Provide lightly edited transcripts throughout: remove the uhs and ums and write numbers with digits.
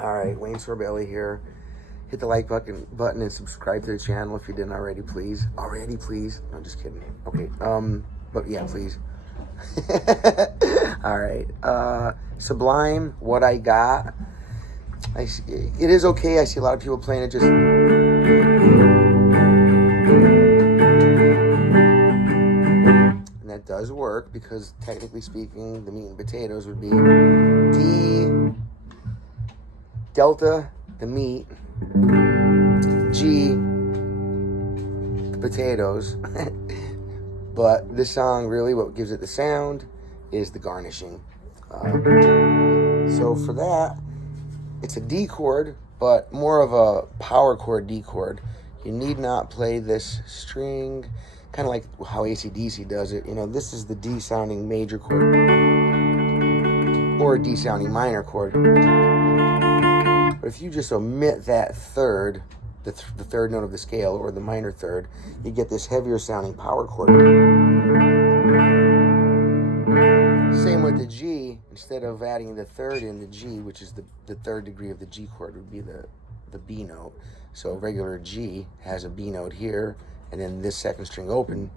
All right, Wayne Sorbelli here. Hit the like button and subscribe to the channel if you didn't already, please. Please. No, just kidding. Okay. But yeah, please. All right. Sublime, What I Got. It is okay. I see a lot of people playing it just. And that does work because technically speaking, the meat and potatoes would be D, delta, the meat, G, the potatoes. But this song, really, what gives it the sound is the garnishing. So for that, it's a D chord, but more of a power chord D chord. You need not play this string, kind of like how AC/DC does it. You know, this is the D sounding major chord, or a D sounding minor chord. But if you just omit that third, the third note of the scale, or the minor third, you get this heavier sounding power chord. Same with the G. Instead of adding the third in the G, which is the third degree of the G chord, would be the B note. So regular G has a B note here, and then this second string open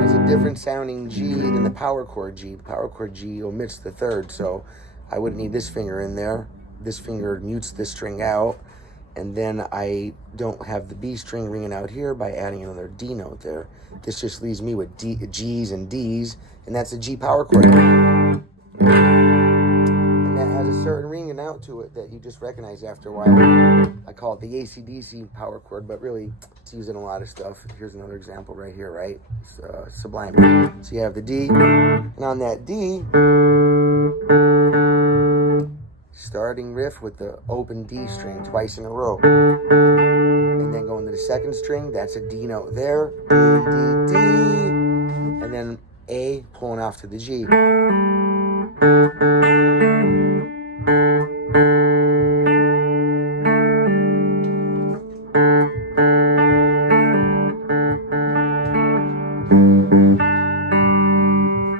has a different sounding G than the power chord G. The power chord G omits the third, so I wouldn't need this finger in there. This finger mutes this string out, and then I don't have the B string ringing out here by adding another D note there. This just leaves me with G's and D's, and that's a G power chord. And that has a certain ringing out to it that you just recognize after a while. I call it the AC/DC power chord, but really it's used in a lot of stuff. Here's another example right here, right? It's, Sublime. So you have the D, and on that D, starting riff with the open D string twice in a row. And then going to the second string, that's a D note there. D, D, D. And then A pulling off to the G.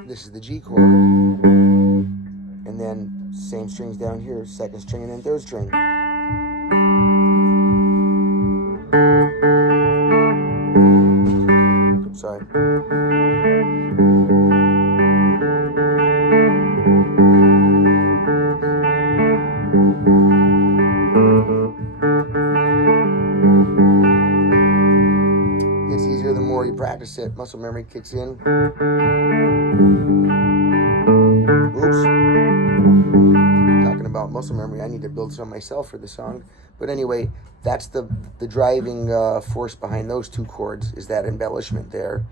This is the G chord. And then same strings down here, second string and then third string. Sorry. It's easier the more you practice it. Muscle memory kicks in. Oops. Talking about muscle memory, I need to build some myself for the song. But anyway, that's the driving force behind those two chords, is that embellishment there.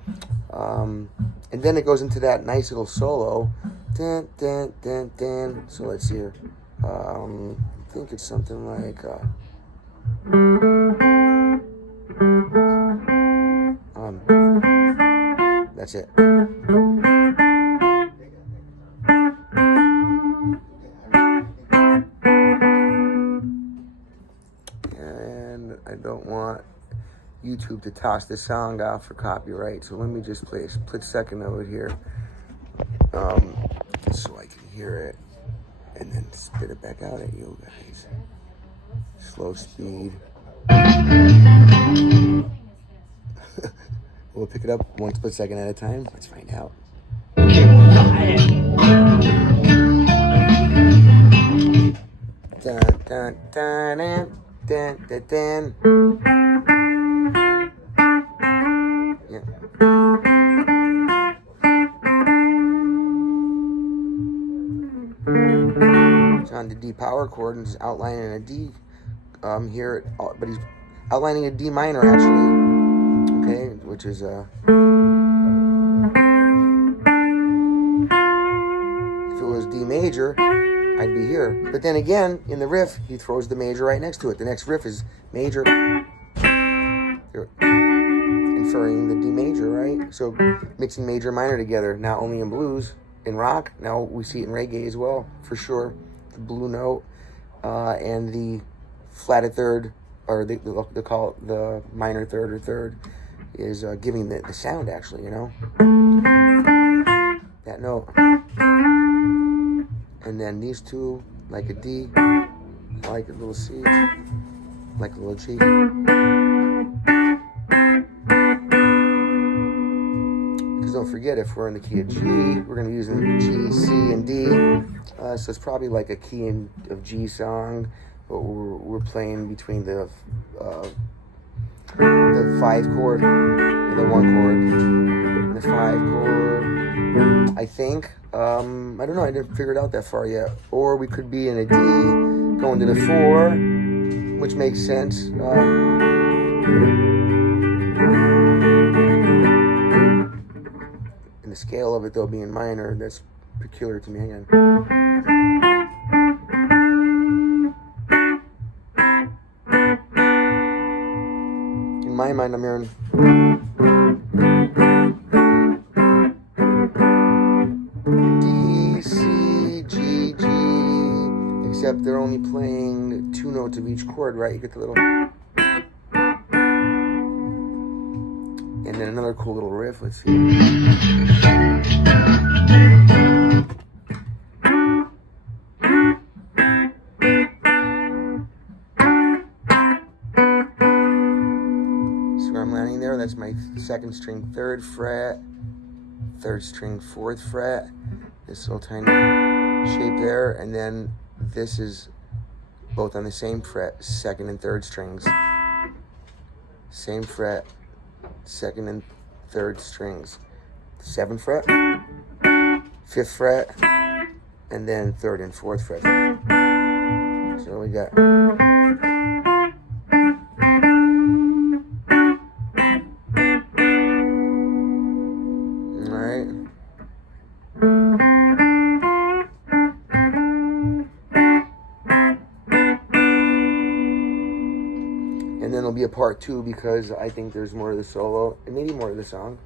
And then it goes into that nice little solo. Dun, dun, dun, dun. So let's see here. I think it's something like... that's it. I don't want YouTube to toss this song off for copyright, so let me just play a split second of it here, so I can hear it, and then spit it back out at you guys. Slow speed. We'll pick it up one split second at a time. Let's find out. Dun, dun, dun, dun. Dun, dun, dun. Yeah. It's on the D power chord and he's outlining a D here, but he's outlining a D minor actually, okay, which is if it was D major, I'd be here. But then again, in the riff, he throws the major right next to it. The next riff is major, inferring the D major, right? So mixing major and minor together, not only in blues, in rock, now we see it in reggae as well, for sure. The blue note and the flatted third, or they call it the minor third or third, is giving the sound, actually, you know? That note. And then these two like a D, like a little C, like a little G. Because don't forget, if we're in the key of G, we're going to be using G, C, and D. So it's probably like a key of G song, but we're playing between the 5 chord and the 1 chord and the 5 chord. I think. I don't know. I didn't figure it out that far yet. Or we could be in a D, going to the 4, which makes sense. And the scale of it, though, being minor, that's peculiar to me. Hang on. In my mind, I'm hearing. Except they're only playing 2 notes of each chord, right? You get the little... And then another cool little riff, let's see. So where I'm landing there, that's my 2nd string 3rd fret, 3rd string 4th fret, this little tiny shape there, and then this is both on the same fret, 2nd and 3rd strings. Same fret, 2nd and 3rd strings. 7th fret, 5th fret, and then 3rd and 4th fret. So we got... Alright. And then there'll be a part 2 because I think there's more of the solo and maybe more of the song.